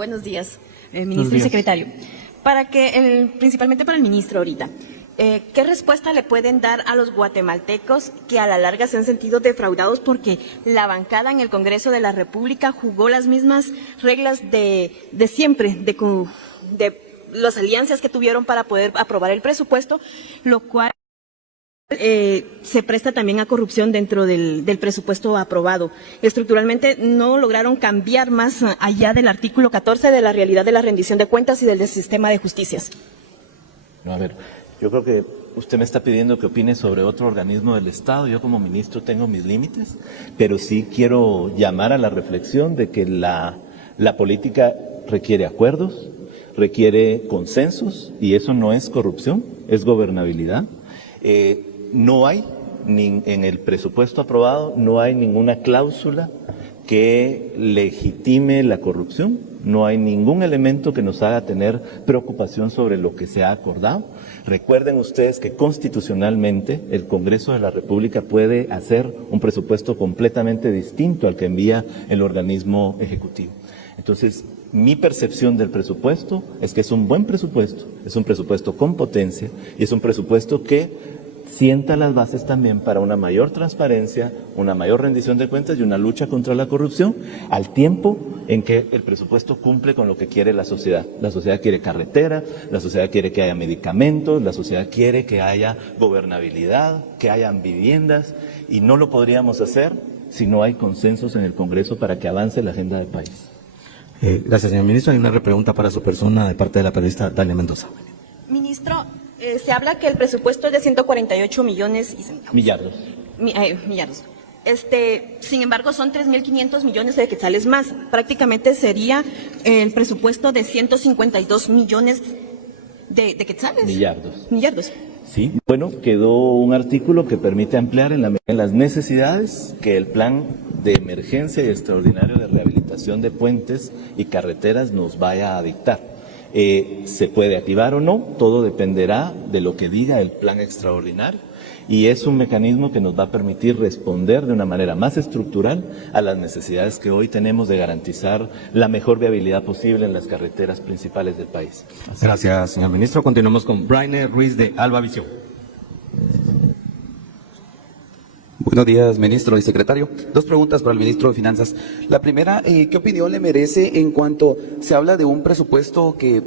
Buenos días, ministro y secretario. Principalmente para el ministro ahorita, ¿qué respuesta le pueden dar a los guatemaltecos que a la larga se han sentido defraudados porque la bancada en el Congreso de la República jugó las mismas reglas de siempre, de las alianzas que tuvieron para poder aprobar el presupuesto, lo cual se presta también a corrupción dentro del presupuesto aprobado? Estructuralmente no lograron cambiar más allá del artículo 14 de la realidad de la rendición de cuentas y del sistema de justicias. No, a ver, yo creo que usted me está pidiendo que opine sobre otro organismo del Estado. Yo como ministro tengo mis límites, pero sí quiero llamar a la reflexión de que la política requiere acuerdos, requiere consensos, y eso no es corrupción, es gobernabilidad. No hay, en el presupuesto aprobado, no hay ninguna cláusula que legitime la corrupción, no hay ningún elemento que nos haga tener preocupación sobre lo que se ha acordado. Recuerden ustedes que constitucionalmente el Congreso de la República puede hacer un presupuesto completamente distinto al que envía el organismo ejecutivo. Entonces, mi percepción del presupuesto es que es un buen presupuesto, es un presupuesto con potencia y es un presupuesto que sienta las bases también para una mayor transparencia, una mayor rendición de cuentas y una lucha contra la corrupción, al tiempo en que el presupuesto cumple con lo que quiere la sociedad. La sociedad quiere carretera, la sociedad quiere que haya medicamentos, la sociedad quiere que haya gobernabilidad, que hayan viviendas, y no lo podríamos hacer si no hay consensos en el Congreso para que avance la agenda del país. Gracias, señor ministro. Hay una repregunta para su persona de parte de la periodista Dalia Mendoza. Ministro, se habla que el presupuesto es de 148 millones y centavos. Millardos. Millardos. Sin embargo, son 3.500 millones de quetzales más. Prácticamente sería el presupuesto de 152 millones de quetzales. Millardos. Sí, bueno, quedó un artículo que permite ampliar en las necesidades que el plan de emergencia y extraordinario de rehabilitación de puentes y carreteras nos vaya a dictar. Se puede activar o no, todo dependerá de lo que diga el plan extraordinario, y es un mecanismo que nos va a permitir responder de una manera más estructural a las necesidades que hoy tenemos de garantizar la mejor viabilidad posible en las carreteras principales del país. Gracias, señor ministro. Continuamos con Brainer Ruiz de Alba Visión. Buenos días, ministro y secretario. Dos preguntas para el ministro de Finanzas. La primera, ¿qué opinión le merece en cuanto se habla de un presupuesto que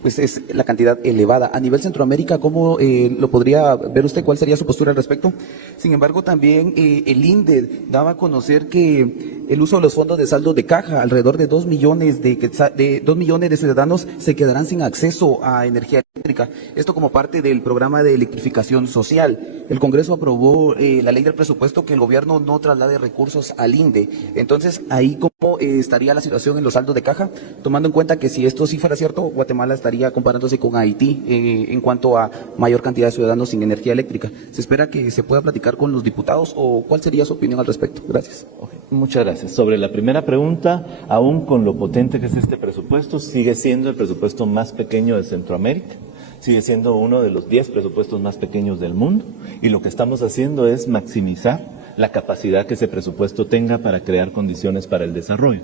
pues es la cantidad elevada a nivel Centroamérica? ¿Cómo lo podría ver usted? ¿Cuál sería su postura al respecto? Sin embargo, también el INDE daba a conocer que el uso de los fondos de saldo de caja, alrededor de 2 millones de 2 millones de ciudadanos se quedarán sin acceso a energía eléctrica. Esto como parte del programa de electrificación social. El Congreso aprobó la ley del presupuesto que el gobierno no traslade recursos al INDE. Entonces, ahí ¿cómo estaría la situación en los saldos de caja? Tomando en cuenta que si esto sí fuera cierto, Guatemala estaría comparándose con Haití en cuanto a mayor cantidad de ciudadanos sin energía eléctrica. ¿Se espera que se pueda platicar con los diputados o cuál sería su opinión al respecto? Gracias. Okay, muchas gracias. Sobre la primera pregunta, aún con lo potente que es este presupuesto, sigue siendo el presupuesto más pequeño de Centroamérica. Sigue siendo uno de los 10 presupuestos más pequeños del mundo, y lo que estamos haciendo es maximizar la capacidad que ese presupuesto tenga para crear condiciones para el desarrollo.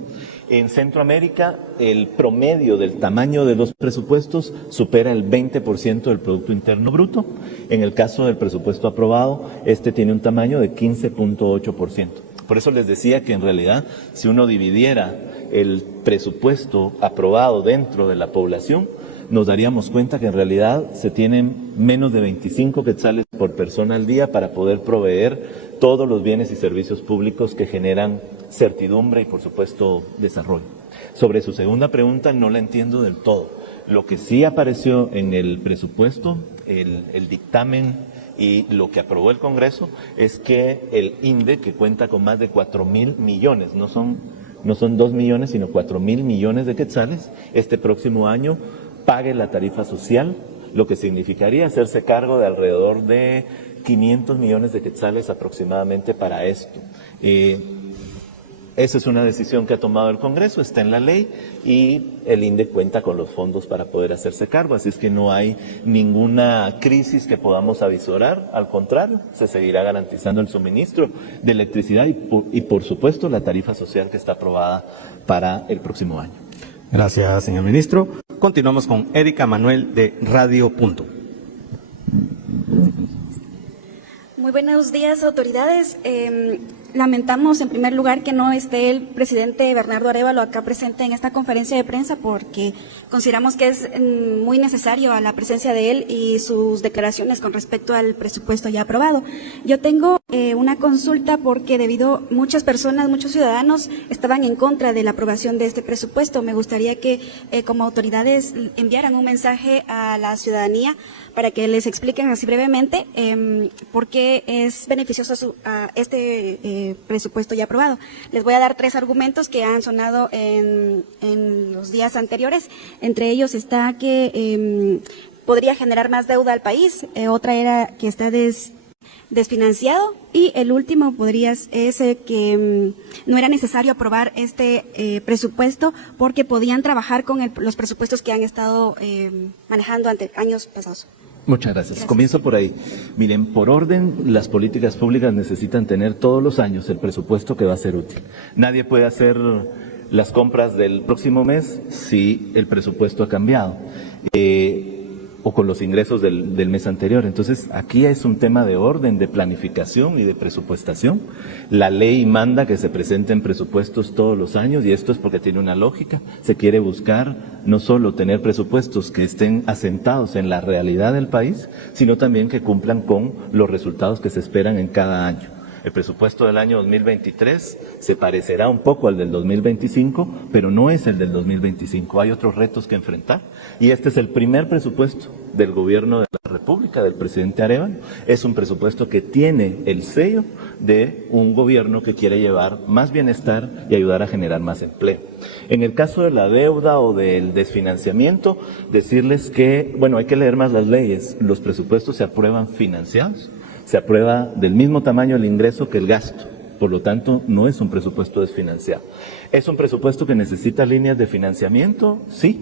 En Centroamérica, el promedio del tamaño de los presupuestos supera el 20% del Producto Interno Bruto. En el caso del presupuesto aprobado, este tiene un tamaño de 15.8%. Por eso les decía que en realidad, si uno dividiera el presupuesto aprobado dentro de la población, nos daríamos cuenta que en realidad se tienen menos de 25 quetzales por persona al día para poder proveer todos los bienes y servicios públicos que generan certidumbre y, por supuesto, desarrollo. Sobre su segunda pregunta, no la entiendo del todo. Lo que sí apareció en el presupuesto, el dictamen y lo que aprobó el Congreso, es que el INDE, que cuenta con más de 4.000 millones, no son 2 millones, sino 4.000 millones de quetzales, este próximo año pague la tarifa social, lo que significaría hacerse cargo de alrededor de 500 millones de quetzales aproximadamente para esto. Esa es una decisión que ha tomado el Congreso, está en la ley, y el INDE cuenta con los fondos para poder hacerse cargo, así es que no hay ninguna crisis que podamos avisorar, al contrario, se seguirá garantizando el suministro de electricidad y por supuesto la tarifa social que está aprobada para el próximo año. Gracias, señor ministro. Continuamos con Erika Manuel de Radio Punto. Muy buenos días, autoridades. Lamentamos en primer lugar que no esté el presidente Bernardo Arévalo acá presente en esta conferencia de prensa porque consideramos que es muy necesario a la presencia de él y sus declaraciones con respecto al presupuesto ya aprobado. Yo tengo una consulta porque debido muchas personas, muchos ciudadanos estaban en contra de la aprobación de este presupuesto. Me gustaría que como autoridades enviaran un mensaje a la ciudadanía para que les expliquen así brevemente por qué es beneficioso a este presupuesto ya aprobado. Les voy a dar 3 argumentos que han sonado en los días anteriores. Entre ellos está que podría generar más deuda al país, otra era que está desfinanciado y el último es que no era necesario aprobar este presupuesto porque podían trabajar con los presupuestos que han estado manejando ante años pasados. Muchas gracias. Comienzo por ahí. Miren, por orden, las políticas públicas necesitan tener todos los años el presupuesto que va a ser útil. Nadie puede hacer las compras del próximo mes si el presupuesto ha cambiado. O con los ingresos del mes anterior. Entonces, aquí es un tema de orden, de planificación y de presupuestación. La ley manda que se presenten presupuestos todos los años y esto es porque tiene una lógica. Se quiere buscar no solo tener presupuestos que estén asentados en la realidad del país, sino también que cumplan con los resultados que se esperan en cada año. El presupuesto del año 2023 se parecerá un poco al del 2025, pero no es el del 2025. Hay otros retos que enfrentar y este es el primer presupuesto del gobierno de la República, del presidente Arévalo. Es un presupuesto que tiene el sello de un gobierno que quiere llevar más bienestar y ayudar a generar más empleo. En el caso de la deuda o del desfinanciamiento, decirles que, bueno, hay que leer más las leyes. Los presupuestos se aprueban financiados. Se aprueba del mismo tamaño el ingreso que el gasto, por lo tanto no es un presupuesto desfinanciado. ¿Es un presupuesto que necesita líneas de financiamiento? Sí,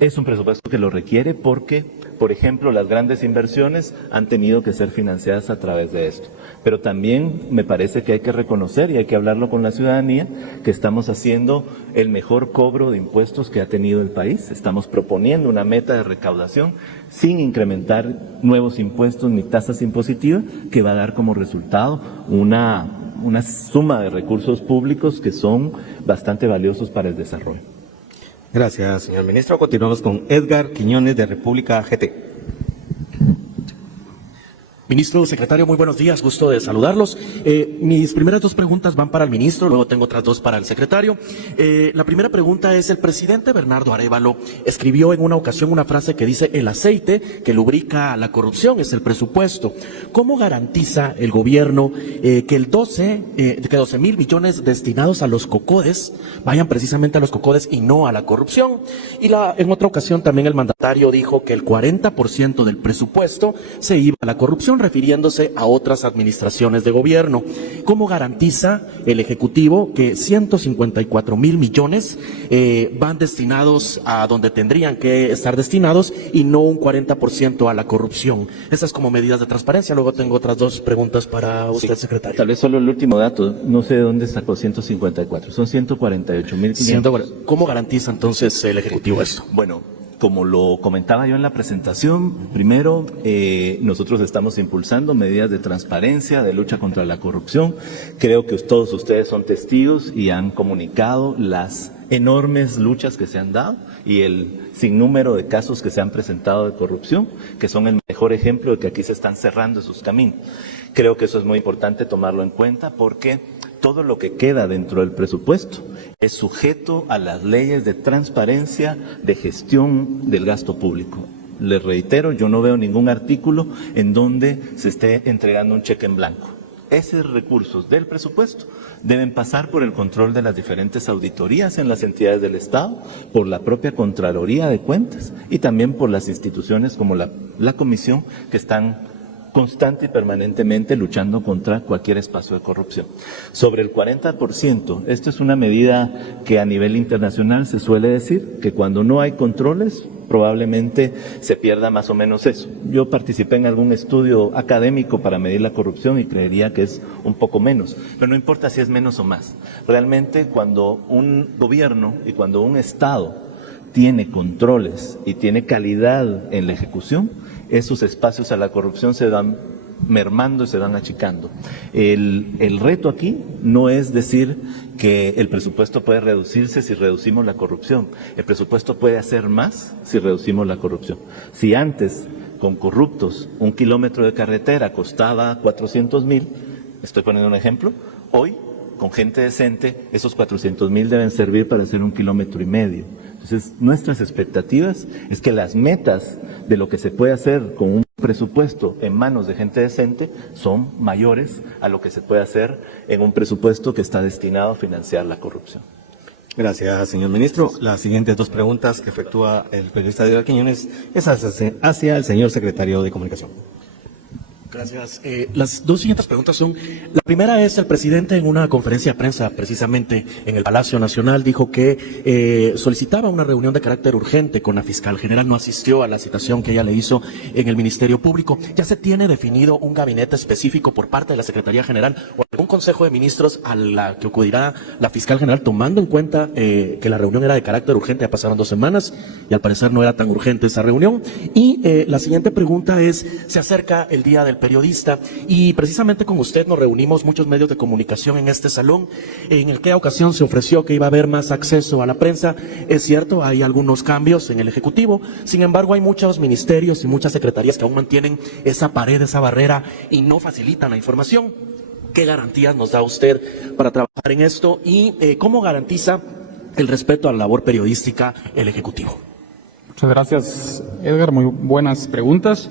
es un presupuesto que lo requiere porque, por ejemplo, las grandes inversiones han tenido que ser financiadas a través de esto. Pero también me parece que hay que reconocer y hay que hablarlo con la ciudadanía que estamos haciendo el mejor cobro de impuestos que ha tenido el país. Estamos proponiendo una meta de recaudación sin incrementar nuevos impuestos ni tasas impositivas que va a dar como resultado una suma de recursos públicos que son bastante valiosos para el desarrollo. Gracias, señor ministro. Continuamos con Edgar Quiñones de República GT. Ministro, secretario, muy buenos días, gusto de saludarlos. Mis primeras 2 preguntas van para el ministro, luego tengo otras 2 para el secretario. La primera pregunta es, el presidente Bernardo Arévalo escribió en una ocasión una frase que dice, el aceite que lubrica la corrupción es el presupuesto. ¿Cómo garantiza el gobierno que 12,000 millones destinados a los cocodes vayan precisamente a los cocodes y no a la corrupción? Y en otra ocasión también el mandatario dijo que el 40% del presupuesto se iba a la corrupción, refiriéndose a otras administraciones de gobierno. ¿Cómo garantiza el Ejecutivo que 154,000 millones van destinados a donde tendrían que estar destinados y no un 40% a la corrupción? Esas como medidas de transparencia. Luego tengo otras 2 preguntas para usted, secretario. Tal vez solo el último dato, no sé de dónde sacó 154, son 148,500. ¿Cómo garantiza entonces el Ejecutivo esto? Bueno, como lo comentaba yo en la presentación, primero, nosotros estamos impulsando medidas de transparencia, de lucha contra la corrupción. Creo que todos ustedes son testigos y han comunicado las enormes luchas que se han dado y el sinnúmero de casos que se han presentado de corrupción, que son el mejor ejemplo de que aquí se están cerrando esos caminos. Creo que eso es muy importante tomarlo en cuenta porque todo lo que queda dentro del presupuesto es sujeto a las leyes de transparencia, de gestión del gasto público. Les reitero, yo no veo ningún artículo en donde se esté entregando un cheque en blanco. Esos recursos del presupuesto deben pasar por el control de las diferentes auditorías en las entidades del Estado, por la propia Contraloría de Cuentas y también por las instituciones como la Comisión que están constante y permanentemente luchando contra cualquier espacio de corrupción. Sobre el 40%, esto es una medida que a nivel internacional se suele decir que cuando no hay controles probablemente se pierda más o menos eso. Yo participé en algún estudio académico para medir la corrupción y creería que es un poco menos, pero no importa si es menos o más. Realmente cuando un gobierno y cuando un Estado tiene controles y tiene calidad en la ejecución, esos espacios a la corrupción se dan mermando y se van achicando. El reto aquí no es decir que el presupuesto puede reducirse si reducimos la corrupción. El presupuesto puede hacer más si reducimos la corrupción. Si antes, con corruptos, 1 kilómetro de carretera costaba 400,000, estoy poniendo un ejemplo, hoy, con gente decente, esos 400,000 deben servir para hacer 1,5 kilómetros. Entonces, nuestras expectativas es que las metas de lo que se puede hacer con un presupuesto en manos de gente decente son mayores a lo que se puede hacer en un presupuesto que está destinado a financiar la corrupción. Gracias, señor ministro. Las siguientes dos preguntas que efectúa el periodista Edgar Quiñones es hacia el señor secretario de Comunicación. Gracias. Las dos siguientes preguntas son, la primera es, el presidente en una conferencia de prensa precisamente en el Palacio Nacional dijo que solicitaba una reunión de carácter urgente con la fiscal general, no asistió a la citación que ella le hizo en el Ministerio Público. ¿Ya se tiene definido un gabinete específico por parte de la Secretaría General o algún Consejo de Ministros a la que acudirá la fiscal general, tomando en cuenta que la reunión era de carácter urgente? Ya pasaron 2 semanas y al parecer no era tan urgente esa reunión. Y la siguiente pregunta es, se acerca el Día del Periodista y precisamente con usted nos reunimos muchos medios de comunicación en este salón. En aquella ocasión se ofreció que iba a haber más acceso a la prensa. Es cierto, hay algunos cambios en el Ejecutivo, sin embargo hay muchos ministerios y muchas secretarías que aún mantienen esa pared, esa barrera y no facilitan la información. ¿Qué garantías nos da usted para trabajar en esto y cómo garantiza el respeto a la labor periodística el Ejecutivo? Muchas gracias, Edgar. Muy buenas preguntas.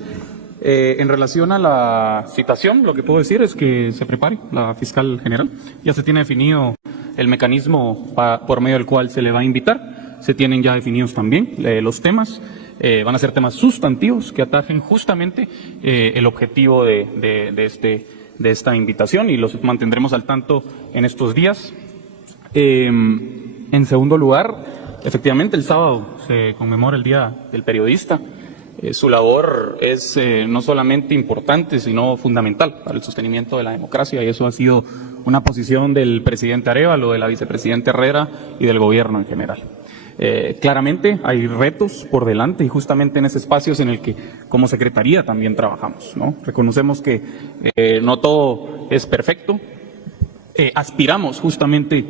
En relación a la citación, lo que puedo decir es que se prepare la fiscal general. Ya se tiene definido el mecanismo por medio del cual se le va a invitar. Se tienen ya definidos también los temas. Van a ser temas sustantivos que atajen justamente el objetivo de esta invitación y los mantendremos al tanto en estos días. En segundo lugar, efectivamente el sábado se conmemora el Día del Periodista. Su labor es no solamente importante, sino fundamental para el sostenimiento de la democracia, y eso ha sido una posición del presidente Arévalo, de la vicepresidenta Herrera y del gobierno en general. Claramente hay retos por delante y justamente en ese espacio es en el que como Secretaría también trabajamos, ¿no? Reconocemos que no todo es perfecto, aspiramos justamente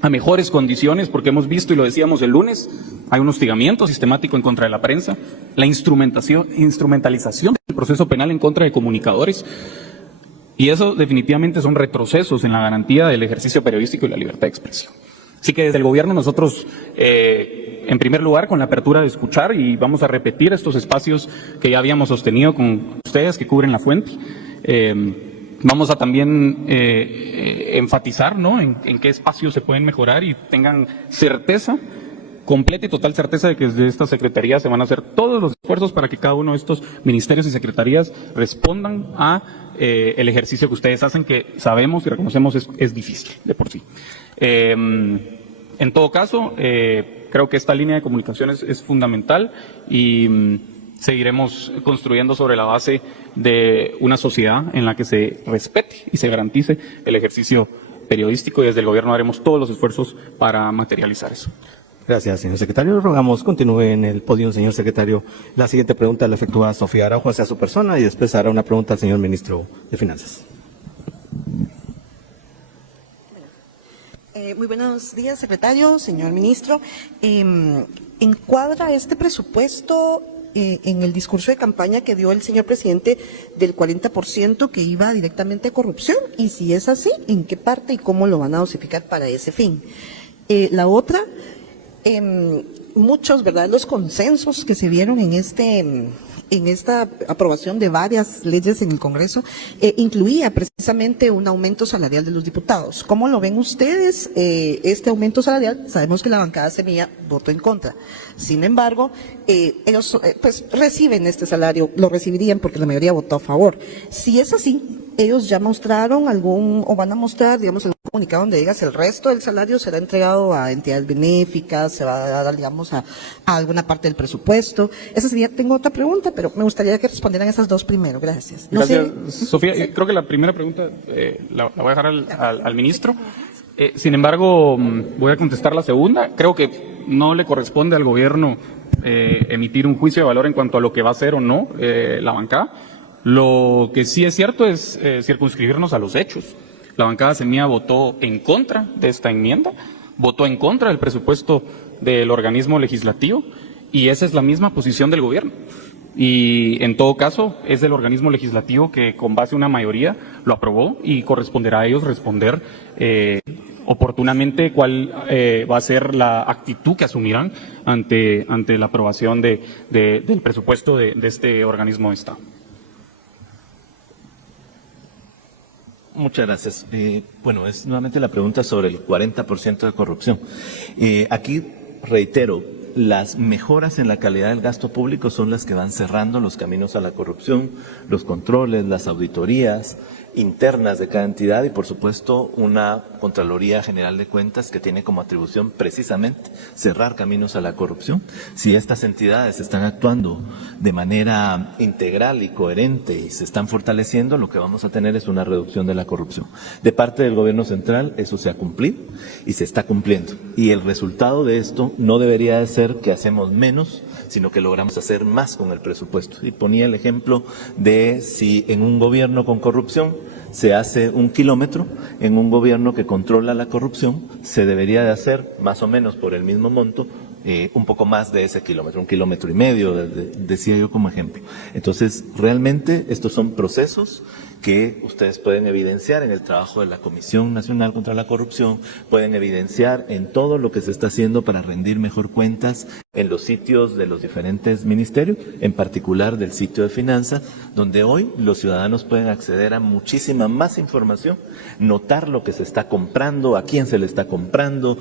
a mejores condiciones porque hemos visto, y lo decíamos el lunes, hay un hostigamiento sistemático en contra de la prensa, la instrumentalización del proceso penal en contra de comunicadores, y eso definitivamente son retrocesos en la garantía del ejercicio periodístico y la libertad de expresión. Así que desde el gobierno nosotros, en primer lugar, con la apertura de escuchar, y vamos a repetir estos espacios que ya habíamos sostenido con ustedes que cubren la fuente, vamos a también enfatizar, ¿no?, en qué espacios se pueden mejorar y tengan certeza, completa y total certeza de que desde esta Secretaría se van a hacer todos los esfuerzos para que cada uno de estos ministerios y secretarías respondan a el ejercicio que ustedes hacen, que sabemos y reconocemos es difícil de por sí. En todo caso, creo que esta línea de comunicaciones es fundamental y seguiremos construyendo sobre la base de una sociedad en la que se respete y se garantice el ejercicio periodístico, y desde el gobierno haremos todos los esfuerzos para materializar eso. Gracias, señor secretario. Rogamos continúe en el podio, señor secretario. La siguiente pregunta la efectúa Sofía Araujo hacia su persona y después hará una pregunta al señor ministro de Finanzas. Muy buenos días, secretario, señor ministro. ¿Encuadra este presupuesto en el discurso de campaña que dio el señor presidente del 40% que iba directamente a corrupción? Y si es así, ¿en qué parte y cómo lo van a dosificar para ese fin? La otra, muchos, ¿verdad?, los consensos que se vieron en esta aprobación de varias leyes en el Congreso, incluía precisamente un aumento salarial de los diputados. ¿Cómo lo ven ustedes este aumento salarial? Sabemos que la bancada Semilla votó en contra. Sin embargo, ellos pues reciben este salario, lo recibirían porque la mayoría votó a favor. Si es así, ellos ya mostraron o van a mostrar, digamos, el comunicado donde digas el resto del salario será entregado a entidades benéficas, se va a dar, digamos, a alguna parte del presupuesto. Esa sería, tengo otra pregunta, pero me gustaría que respondieran esas dos primero. Gracias. No Gracias, sé, Sofía. sí. Creo que la primera pregunta la voy a dejar al ministro. Sin embargo, voy a contestar la segunda. Creo que no le corresponde al gobierno emitir un juicio de valor en cuanto a lo que va a hacer o no la bancada. Lo que sí es cierto es circunscribirnos a los hechos. La bancada Semilla votó en contra de esta enmienda, votó en contra del presupuesto del organismo legislativo, y esa es la misma posición del gobierno. Y en todo caso es del organismo legislativo que con base a una mayoría lo aprobó, y corresponderá a ellos responder oportunamente cuál va a ser la actitud que asumirán ante la aprobación del presupuesto de este organismo de Estado. Muchas gracias. Bueno, es nuevamente la pregunta sobre el 40% de corrupción. Aquí reitero, las mejoras en la calidad del gasto público son las que van cerrando los caminos a la corrupción, los controles, las auditorías internas de cada entidad y, por supuesto, una Contraloría General de Cuentas que tiene como atribución precisamente cerrar caminos a la corrupción. Si estas entidades están actuando de manera integral y coherente y se están fortaleciendo, lo que vamos a tener es una reducción de la corrupción. De parte del Gobierno central, eso se ha cumplido y se está cumpliendo. Y el resultado de esto no debería de ser que hacemos menos, sino que logramos hacer más con el presupuesto. Y ponía el ejemplo de si en un gobierno con corrupción se hace 1 kilómetro, en un gobierno que controla la corrupción se debería de hacer más o menos por el mismo monto, un poco más de ese kilómetro, 1,5 kilómetros, decía yo como ejemplo. Entonces, realmente estos son procesos que ustedes pueden evidenciar en el trabajo de la Comisión Nacional contra la Corrupción, pueden evidenciar en todo lo que se está haciendo para rendir mejor cuentas en los sitios de los diferentes ministerios, en particular del sitio de finanzas, donde hoy los ciudadanos pueden acceder a muchísima más información, notar lo que se está comprando, a quién se le está comprando,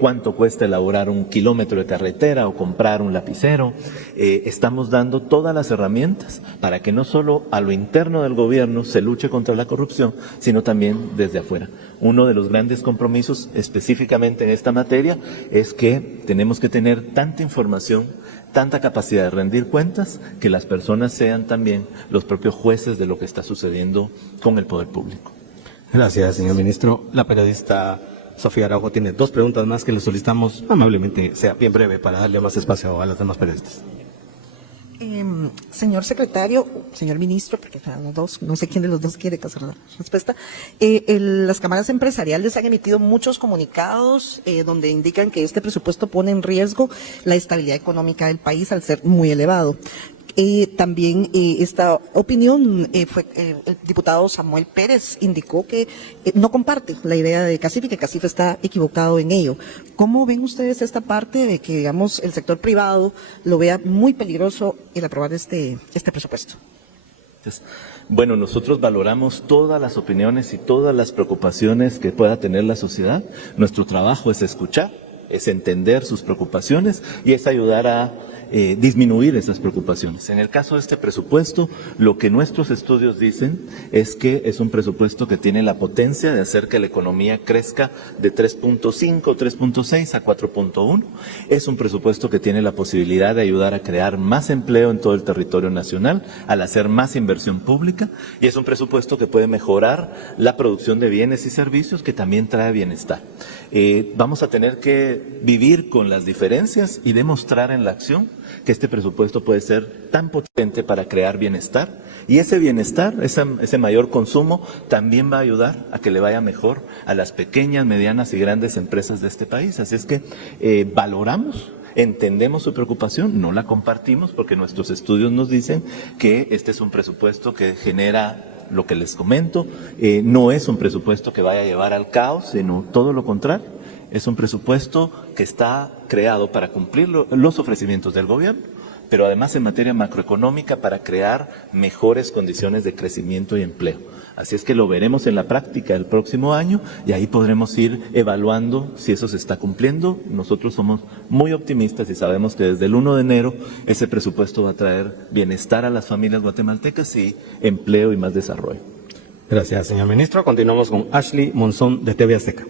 cuánto cuesta elaborar 1 kilómetro de carretera o comprar un lapicero. Estamos dando todas las herramientas para que no solo a lo interno del gobierno se luche contra la corrupción, sino también desde afuera. Uno de los grandes compromisos específicamente en esta materia es que tenemos que tener tanta información, tanta capacidad de rendir cuentas, que las personas sean también los propios jueces de lo que está sucediendo con el poder público. Gracias, señor ministro. La periodista Sofía Araujo tiene 2 preguntas más que le solicitamos amablemente sea bien breve para darle más espacio a las demás periodistas. Señor secretario, señor ministro, porque los dos, no sé quién de los dos quiere hacer la respuesta. Las cámaras empresariales han emitido muchos comunicados donde indican que este presupuesto pone en riesgo la estabilidad económica del país al ser muy elevado. También esta opinión fue el diputado Samuel Pérez indicó que no comparte la idea de CACIF y que CACIF está equivocado en ello. ¿Cómo ven ustedes esta parte de que, digamos, el sector privado lo vea muy peligroso el aprobar este presupuesto? Bueno, nosotros valoramos todas las opiniones y todas las preocupaciones que pueda tener la sociedad. Nuestro trabajo es escuchar, es entender sus preocupaciones y es ayudar a disminuir esas preocupaciones. En el caso de este presupuesto, lo que nuestros estudios dicen es que es un presupuesto que tiene la potencia de hacer que la economía crezca de 3.5, 3.6 a 4.1. Es un presupuesto que tiene la posibilidad de ayudar a crear más empleo en todo el territorio nacional, al hacer más inversión pública, y es un presupuesto que puede mejorar la producción de bienes y servicios, que también trae bienestar. Vamos a tener que vivir con las diferencias y demostrar en la acción que este presupuesto puede ser tan potente para crear bienestar, y ese bienestar, ese mayor consumo también va a ayudar a que le vaya mejor a las pequeñas, medianas y grandes empresas de este país. Así es que valoramos, entendemos su preocupación, no la compartimos porque nuestros estudios nos dicen que este es un presupuesto que genera lo que les comento, no es un presupuesto que vaya a llevar al caos, sino todo lo contrario. Es un presupuesto que está creado para cumplir los ofrecimientos del gobierno, pero además en materia macroeconómica para crear mejores condiciones de crecimiento y empleo. Así es que lo veremos en la práctica el próximo año y ahí podremos ir evaluando si eso se está cumpliendo. Nosotros somos muy optimistas y sabemos que desde el 1 de enero ese presupuesto va a traer bienestar a las familias guatemaltecas y empleo y más desarrollo. Gracias, señor ministro. Continuamos con Ashley Monzón de TV Azteca.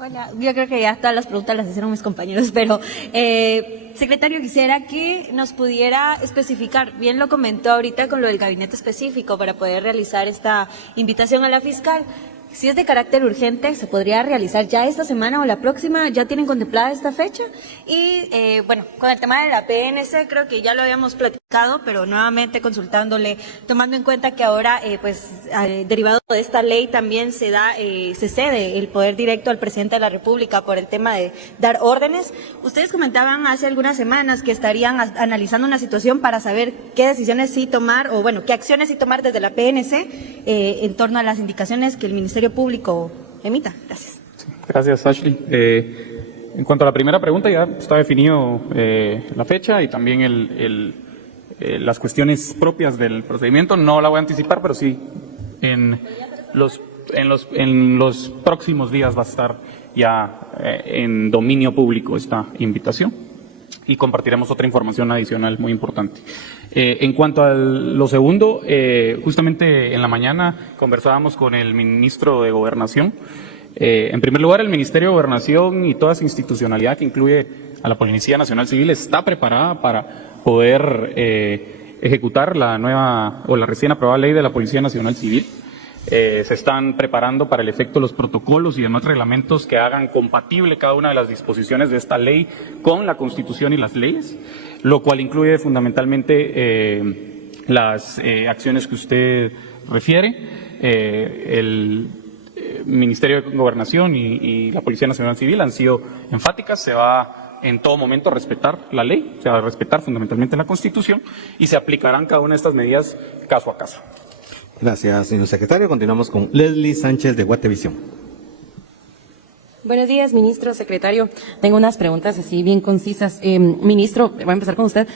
Hola, yo creo que ya todas las preguntas las hicieron mis compañeros, pero secretario, quisiera que nos pudiera especificar, bien lo comentó ahorita con lo del gabinete específico para poder realizar esta invitación a la fiscal, Si es de carácter urgente, ¿se podría realizar ya esta semana o la próxima? ¿Ya tienen contemplada esta fecha? Y bueno, con el tema de la PNC creo que ya lo habíamos platicado, pero nuevamente consultándole, tomando en cuenta que ahora, derivado de esta ley también se cede el poder directo al presidente de la República por el tema de dar órdenes. Ustedes comentaban hace algunas semanas que estarían analizando una situación para saber qué decisiones sí tomar, o bueno, qué acciones sí tomar desde la PNC en torno a las indicaciones que el Ministerio Público emita. Gracias. Gracias, Ashley. En cuanto a la primera pregunta, ya está definido la fecha y también las cuestiones propias del procedimiento. No la voy a anticipar, pero sí en los próximos días va a estar ya en dominio público esta invitación y compartiremos otra información adicional muy importante. En cuanto a lo segundo, justamente en la mañana conversábamos con el ministro de Gobernación. En primer lugar, el Ministerio de Gobernación y toda su institucionalidad que incluye a la Policía Nacional Civil está preparada para poder ejecutar la nueva o la recién aprobada ley de la Policía Nacional Civil. Se están preparando para el efecto los protocolos y demás reglamentos que hagan compatible cada una de las disposiciones de esta ley con la Constitución y las leyes, lo cual incluye fundamentalmente las acciones que usted refiere. El Ministerio de Gobernación y la Policía Nacional Civil han sido enfáticas. Se va en todo momento a respetar la ley, se va a respetar fundamentalmente la Constitución y se aplicarán cada una de estas medidas caso a caso. Gracias, señor secretario. Continuamos con Leslie Sánchez de Guatevisión. Buenos días, ministro, secretario. Tengo unas preguntas así bien concisas. Ministro, voy a empezar con usted.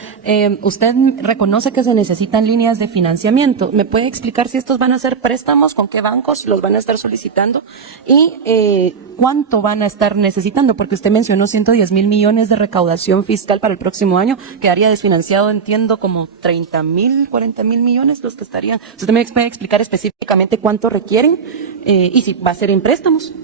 Usted reconoce que se necesitan líneas de financiamiento. ¿Me puede explicar si estos van a ser préstamos, con qué bancos los van a estar solicitando y cuánto van a estar necesitando? Porque usted mencionó 110,000 millones de recaudación fiscal para el próximo año. Quedaría desfinanciado, entiendo, como 30,000, 40,000 millones los que estarían. ¿Usted me puede explicar específicamente cuánto requieren y si va a ser en préstamos?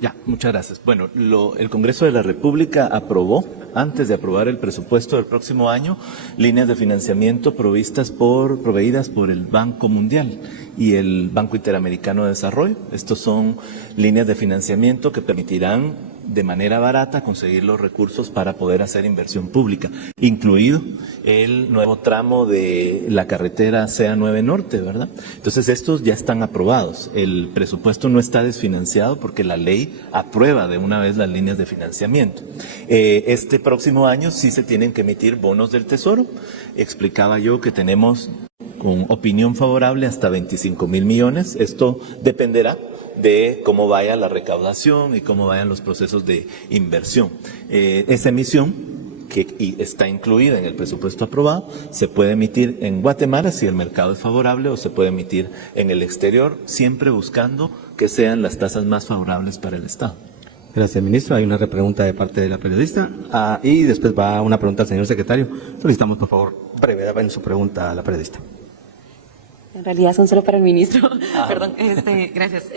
Ya, muchas gracias. Bueno, el Congreso de la República aprobó, antes de aprobar el presupuesto del próximo año, líneas de financiamiento proveídas por el Banco Mundial y el Banco Interamericano de Desarrollo. Estos son líneas de financiamiento que permitirán de manera barata conseguir los recursos para poder hacer inversión pública, incluido el nuevo tramo de la carretera CA9 Norte, ¿verdad? Entonces estos ya están aprobados. El presupuesto no está desfinanciado porque la ley aprueba de una vez las líneas de financiamiento. Este próximo año sí se tienen que emitir bonos del Tesoro. Explicaba yo que tenemos con opinión favorable hasta 25,000 millones. Esto dependerá de cómo vaya la recaudación y cómo vayan los procesos de inversión. Esa emisión, que está incluida en el presupuesto aprobado, se puede emitir en Guatemala si el mercado es favorable o se puede emitir en el exterior, siempre buscando que sean las tasas más favorables para el Estado. Gracias, ministro. Hay una repregunta de parte de la periodista y después va una pregunta al señor secretario. Solicitamos, por favor, brevedad en su pregunta a la periodista. En realidad son solo para el ministro. Perdón, gracias.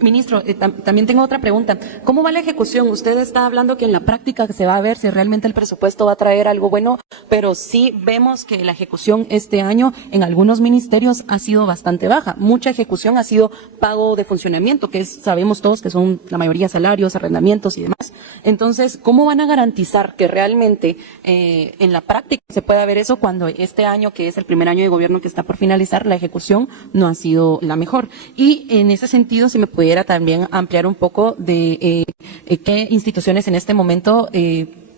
Ministro, también tengo otra pregunta. ¿Cómo va la ejecución? Usted está hablando que en la práctica se va a ver si realmente el presupuesto va a traer algo bueno, pero sí vemos que la ejecución este año en algunos ministerios ha sido bastante baja. Mucha ejecución ha sido pago de funcionamiento, que sabemos todos que son la mayoría salarios, arrendamientos y demás. Entonces, ¿cómo van a garantizar que realmente en la práctica se pueda ver eso cuando este año, que es el primer año de gobierno que está por finalizar, la ejecución no ha sido la mejor? Y en ese sentido, si me pudiera también ampliar un poco de qué instituciones en este momento,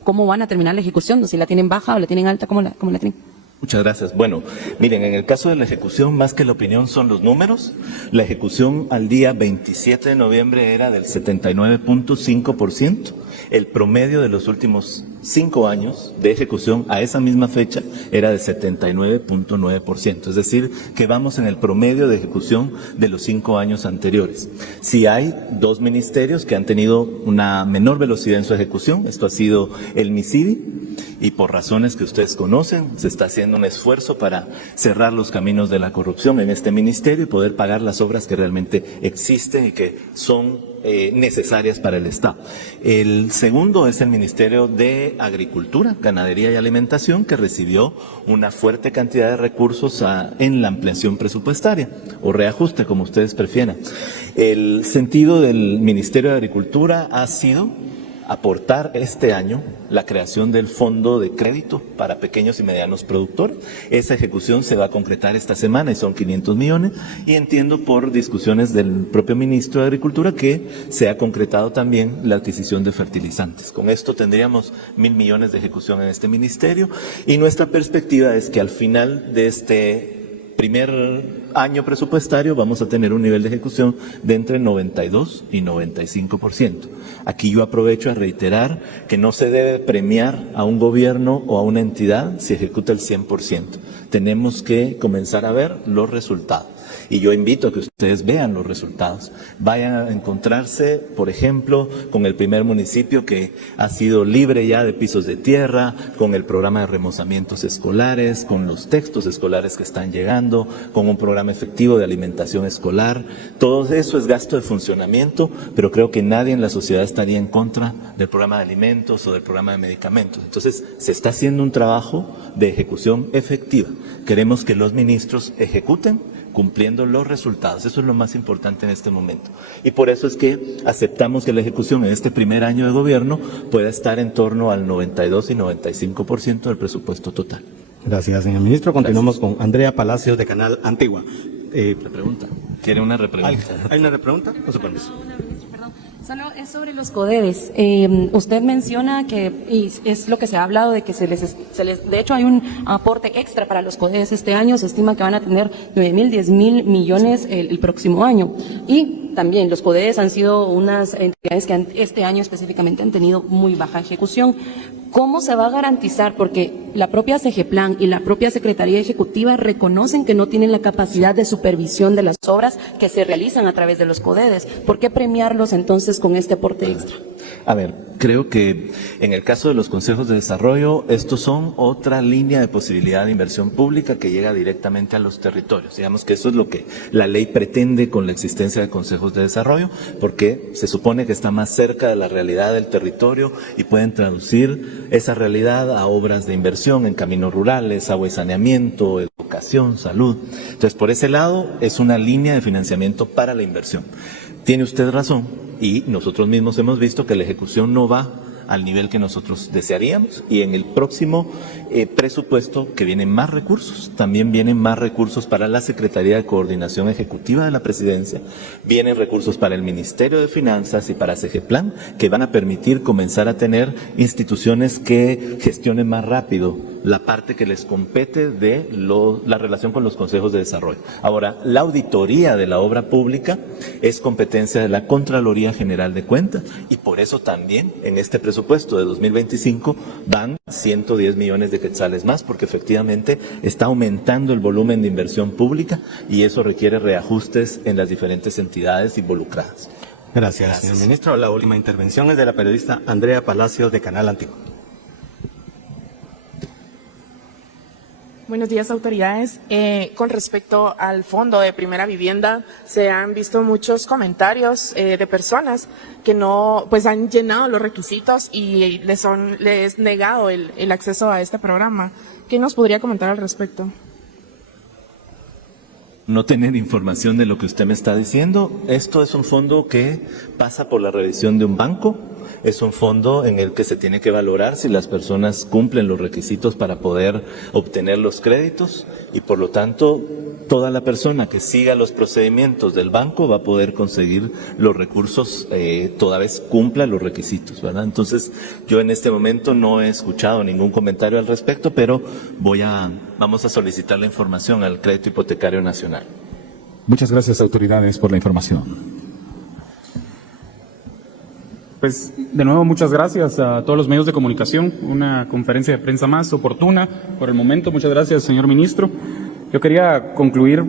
cómo van a terminar la ejecución, si la tienen baja o la tienen alta, cómo la tienen. Muchas gracias. Bueno, miren, en el caso de la ejecución, más que la opinión son los números. La ejecución al día 27 de noviembre era del 79.5%. El promedio de los últimos 5 años de ejecución a esa misma fecha era de 79.9%. Es decir, que vamos en el promedio de ejecución de los 5 años anteriores. Sí hay 2 ministerios que han tenido una menor velocidad en su ejecución. Esto ha sido el MISIDI, y por razones que ustedes conocen, se está haciendo un esfuerzo para cerrar los caminos de la corrupción en este ministerio y poder pagar las obras que realmente existen y que son necesarias para el Estado. El segundo es el Ministerio de Agricultura, Ganadería y Alimentación, que recibió una fuerte cantidad de recursos en la ampliación presupuestaria, o reajuste, como ustedes prefieran. El sentido del Ministerio de Agricultura ha sido aportar este año la creación del Fondo de Crédito para pequeños y medianos productores. Esa ejecución se va a concretar esta semana y son 500 millones, y entiendo por discusiones del propio ministro de Agricultura que se ha concretado también la adquisición de fertilizantes. Con esto tendríamos 1.000 millones de ejecución en este ministerio, y nuestra perspectiva es que al final de este primer año presupuestario vamos a tener un nivel de ejecución de entre 92 y 95%. Aquí yo aprovecho a reiterar que no se debe premiar a un gobierno o a una entidad si ejecuta el 100%. Tenemos que comenzar a ver los resultados. Y yo invito a que ustedes vean los resultados. Vayan a encontrarse, por ejemplo, con el primer municipio que ha sido libre ya de pisos de tierra, con el programa de remozamientos escolares, con los textos escolares que están llegando, con un programa efectivo de alimentación escolar. Todo eso es gasto de funcionamiento, pero creo que nadie en la sociedad estaría en contra del programa de alimentos o del programa de medicamentos. Entonces, se está haciendo un trabajo de ejecución efectiva. Queremos que los ministros ejecuten cumpliendo los resultados. Eso es lo más importante en este momento. Y por eso es que aceptamos que la ejecución en este primer año de gobierno pueda estar en torno al 92 y 95% del presupuesto total. Gracias, señor ministro. Continuamos con Andrea Palacios, de Canal Antigua. Repregunta. ¿Quiere una repregunta? ¿Hay una repregunta? Con su permiso. Solo es sobre los CODEDES. Usted menciona que, y es lo que se ha hablado, de que de hecho hay un aporte extra para los CODEDES este año. Se estima que van a tener 9.000, 10.000 millones el próximo año. Y también los CODEDES han sido unas entidades que este año específicamente han tenido muy baja ejecución. ¿Cómo se va a garantizar? Porque la propia CEGEPLAN y la propia Secretaría Ejecutiva reconocen que no tienen la capacidad de supervisión de las obras que se realizan a través de los CODEDES. ¿Por qué premiarlos entonces con este aporte extra? A ver, creo que en el caso de los consejos de desarrollo, estos son otra línea de posibilidad de inversión pública que llega directamente a los territorios. Digamos que eso es lo que la ley pretende con la existencia de consejos de desarrollo, porque se supone que está más cerca de la realidad del territorio y pueden traducir esa realidad a obras de inversión en caminos rurales, agua y saneamiento, educación, salud. Entonces, por ese lado, es una línea de financiamiento para la inversión. Tiene usted razón, y nosotros mismos hemos visto que la ejecución no va al nivel que nosotros desearíamos, y en el próximo presupuesto que vienen más recursos, también vienen más recursos para la Secretaría de Coordinación Ejecutiva de la Presidencia, vienen recursos para el Ministerio de Finanzas y para CEGEPLAN, que van a permitir comenzar a tener instituciones que gestionen más rápido la parte que les compete de la relación con los consejos de desarrollo. Ahora, la auditoría de la obra pública es competencia de la Contraloría General de Cuentas, y por eso también en este presupuesto de 2025 van 110 millones de quetzales más, porque efectivamente está aumentando el volumen de inversión pública y eso requiere reajustes en las diferentes entidades involucradas. Gracias, señor ministro. La última intervención es de la periodista Andrea Palacios, de Canal Antigua. Buenos días, autoridades. Con respecto al fondo de primera vivienda, se han visto muchos comentarios de personas que no, pues han llenado los requisitos y les es negado el acceso a este programa. ¿Qué nos podría comentar al respecto? No tener información de lo que usted me está diciendo. Esto es un fondo que pasa por la revisión de un banco. Es un fondo en el que se tiene que valorar si las personas cumplen los requisitos para poder obtener los créditos, y por lo tanto toda la persona que siga los procedimientos del banco va a poder conseguir los recursos toda vez cumpla los requisitos, ¿verdad? Entonces yo en este momento no he escuchado ningún comentario al respecto, pero vamos a solicitar la información al Crédito Hipotecario Nacional. Muchas gracias, autoridades, por la información. Pues de nuevo muchas gracias a todos los medios de comunicación, una conferencia de prensa más oportuna por el momento. Muchas gracias, señor ministro. Yo quería concluir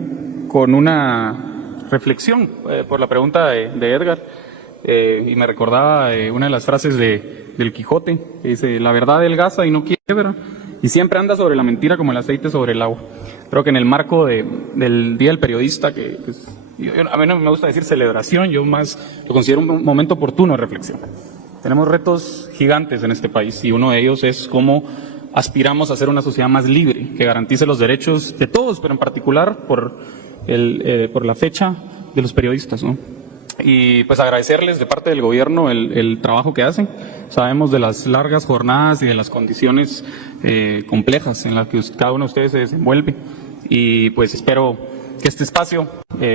con una reflexión por la pregunta de Edgar, y me recordaba una de las frases del Quijote, que dice: la verdad adelgaza y no quiebra, y siempre anda sobre la mentira como el aceite sobre el agua. Creo que en el marco del Día del Periodista, a mí no me gusta decir celebración, yo más lo considero un momento oportuno de reflexión. Tenemos retos gigantes en este país y uno de ellos es cómo aspiramos a ser una sociedad más libre, que garantice los derechos de todos, pero en particular por la fecha de los periodistas, ¿no? Y pues agradecerles de parte del gobierno el trabajo que hacen. Sabemos de las largas jornadas y de las condiciones complejas en las que cada uno de ustedes se desenvuelve. Y pues espero que este espacio,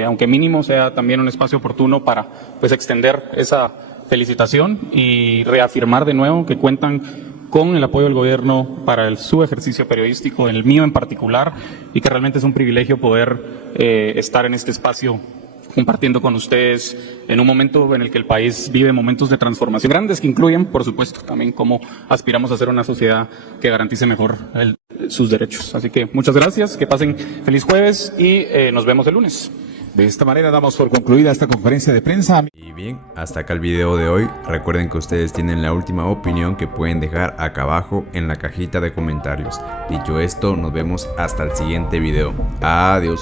aunque mínimo, sea también un espacio oportuno para pues extender esa felicitación y reafirmar de nuevo que cuentan con el apoyo del gobierno para su ejercicio periodístico, el mío en particular, y que realmente es un privilegio poder estar en este espacio compartiendo con ustedes en un momento en el que el país vive momentos de transformación grandes que incluyen, por supuesto, también cómo aspiramos a ser una sociedad que garantice mejor sus derechos. Así que muchas gracias, que pasen feliz jueves y nos vemos el lunes. De esta manera damos por concluida esta conferencia de prensa. Y bien, hasta acá el video de hoy. Recuerden que ustedes tienen la última opinión que pueden dejar acá abajo en la cajita de comentarios. Dicho esto, nos vemos hasta el siguiente video. Adiós.